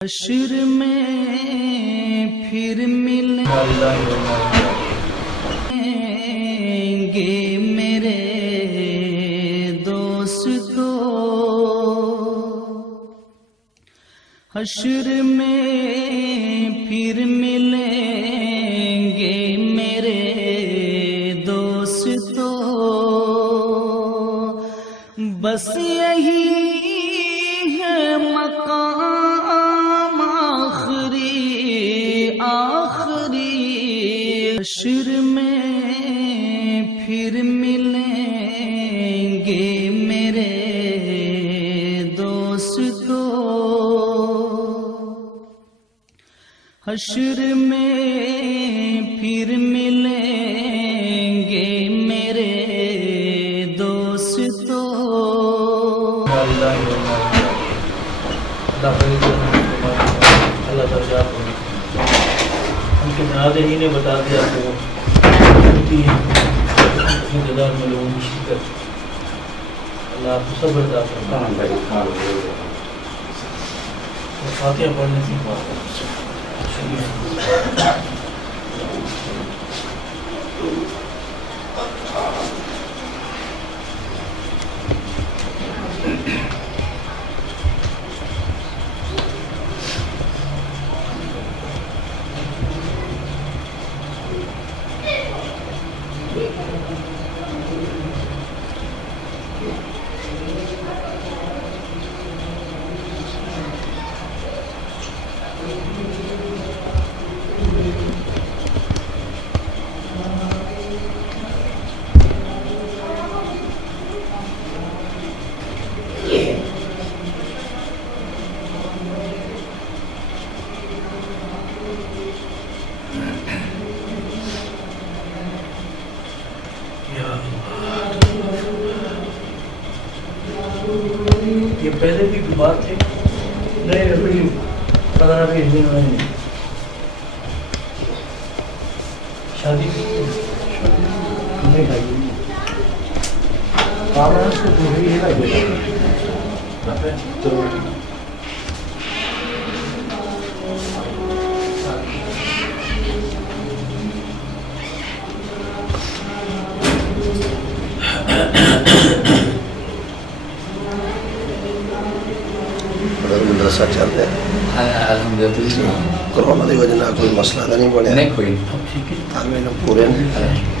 हश्र में फिर मिलेंगे मेरे दोस्तों, हश्र में फिर मिलेंगे मेरे दोस्तों। बस यही है मकाम आखिरी, हश्र में फिर मिलेंगे मेरे दोस्तों, हश्र में फिर मिलेंगे मेरे दोस्तों। उनके जनाजे ही ने बता दिया तो इंतजार में लोगों की शिकत। अल्लाह आपको सब्र अता फरमाए। फातिहा पढ़ने से ये पहले भी बात थी नहीं, अभी 15-20 दिन में शादी नहीं खाई से पूरी है तो मदरसा चलते हैं अल्हम्दुलिल्लाह। कोरोना की वजह कोई मसला तो नहीं बढ़िया नहीं कोई तालमेल पूरे हैं।